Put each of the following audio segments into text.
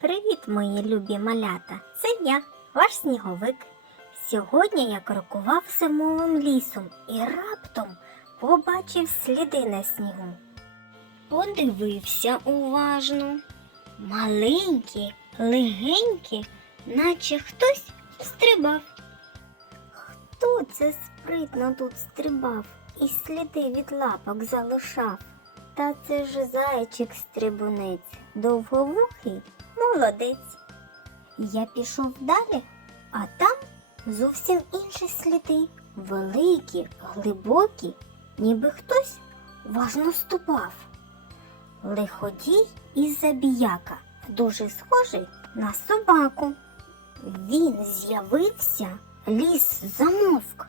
Привіт, мої любі малята! Це я, ваш сніговик. Сьогодні я крокував зимовим лісом і раптом побачив сліди на снігу. Подивився уважно. Маленькі, легенькі, наче хтось стрибав. Хто це спритно тут стрибав і сліди від лапок залишав? Та це ж зайчик стрибунець, довговухий молодець. Я пішов далі, а там зовсім інші сліди, великі, глибокі, ніби хтось важно ступав. Лиходій і забіяка, дуже схожий на собаку. Він з'явився, ліс замовк.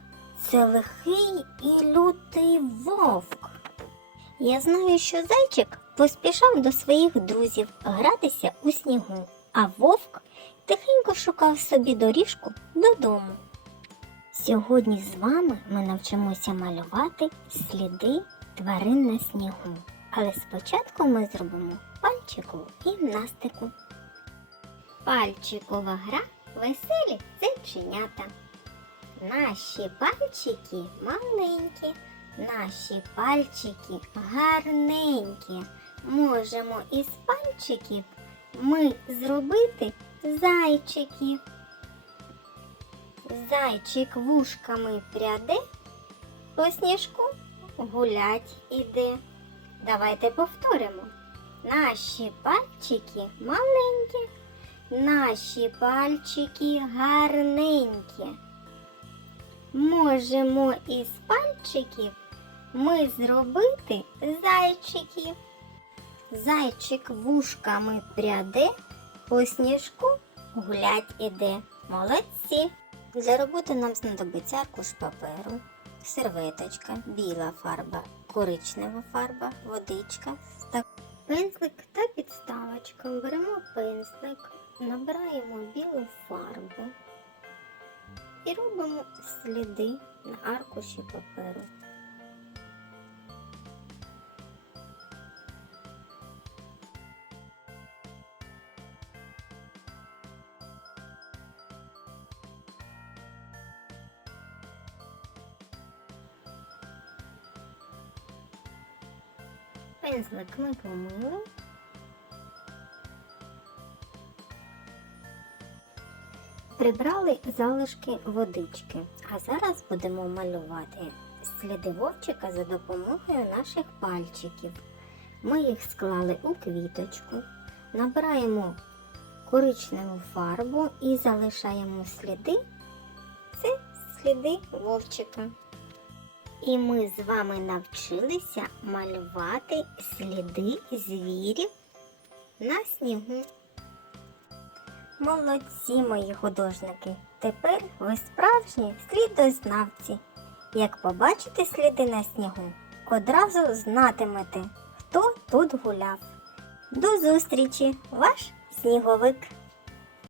Це лихий і лютий вовк. Я знаю, що зайчик поспішав до своїх друзів гратися у снігу, а вовк тихенько шукав собі доріжку додому. Сьогодні з вами ми навчимося малювати сліди тварин на снігу. Але спочатку ми зробимо пальчикову гімнастику. Пальчикова гра веселі зайченята. Наші пальчики маленькі, наші пальчики гарненькі. Можемо із пальчиків ми зробити зайчиків. Зайчик вушками пряде, по сніжку гулять іде. Давайте повторимо. Наші пальчики маленькі, наші пальчики гарненькі. Можемо із пальчиків ми зробити зайчиків. Зайчик вушками пряде, по сніжку гулять іде. Молодці! Для роботи нам знадобиться аркуш паперу, серветочка, біла фарба, коричнева фарба, водичка, пензлик та підставочка. Беремо пензлик, набираємо білу фарбу і робимо сліди на аркуші паперу. Пензлик ми помили. Прибрали залишки водички, а зараз будемо малювати сліди вовчика за допомогою наших пальчиків. Ми їх склали у квіточку, набираємо коричневу фарбу і залишаємо сліди. Це сліди вовчика. І ми з вами навчилися малювати сліди звірів на снігу. Молодці мої художники! Тепер ви справжні слідознавці. Як побачите сліди на снігу, одразу знатимете, хто тут гуляв. До зустрічі, ваш сніговик!